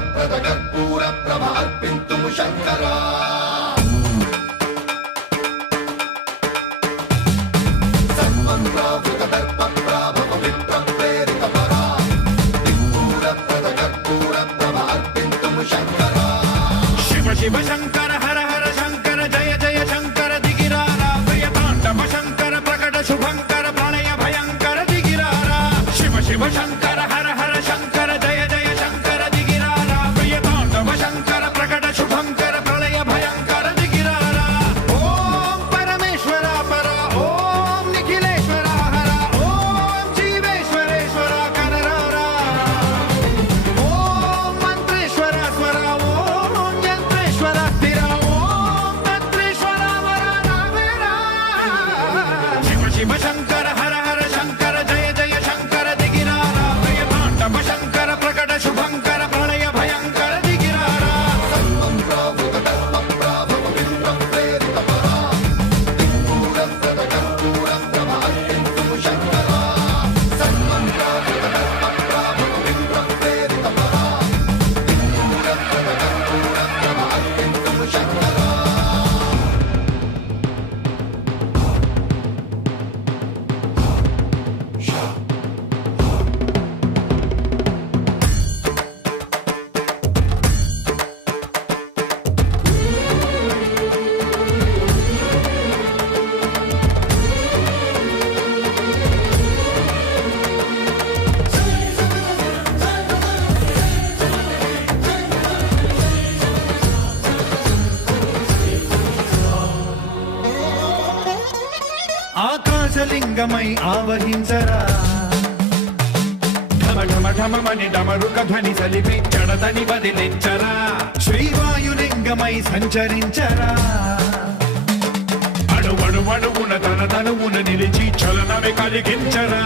సిద్ధప్రద కర్పూర ప్రభ అర్పింతుము శంకరా సర్వం ప్రావృత దర్ప ప్రాభవ విప్ర ప్రేరిత పరా దిక్పూర ప్రద కర్పూర ప్రభ అర్పింతుము శంకరా శివ శివ శంకర హర హర శంకర జయ జయ శంకర దిగిరారా ప్రియ తాండవ శంకర ప్రకట శుభంకర ప్రళయ భయంకర దిగిరారా శివ శివ శంకర హర హర శంకర జయ జయ శంకర దిగిరారా ప్రియ తాండవ శంకర ప్రకట శుభంకర ప్రళయ భయంకర దిగిరారా ఓం పరమేశ్వర పర ఓం నిఖిలేశ్వర హర ఓం జీవేశ్వరేశ్వర కరరారా ఓం మంత్రేశ్వర స్వర ఓం యంత్రేశ్వర స్థిర ఓం తంత్రేశ్వర వర నావేరా శివ శివ శంకర హర హర శంకర జయ జయ శంకర దిగిరారా ప్రియ తాండవ శంకర ప్రకట శుభంకర ప్రళయ భయంకర దిగిరారా సర్వం ప్రావృత దర్ప ప్రాభవ విప్ర ప్రేరిత పరా దిక్పూర ప్రద కర్పూర ప్రభ అర్పింతుము శంకరా సర్వం ప్రావృత దర్ప ప్రాభవ విప్ర ప్రేరిత పరా దిక్పూర ప్రద కర్పూర ప్రభ అర్పింతుము శంకరా ఆకాశలింగమై ఆవహించరా ఢమ ఢమ ఢమమని డమరుక ధ్వని సలిపి జడదని బదిలించరా శ్రీవాయులింగమై సంచరించరా అణువణువున తన తనువున నిలిచి చలనమే కలిగించరా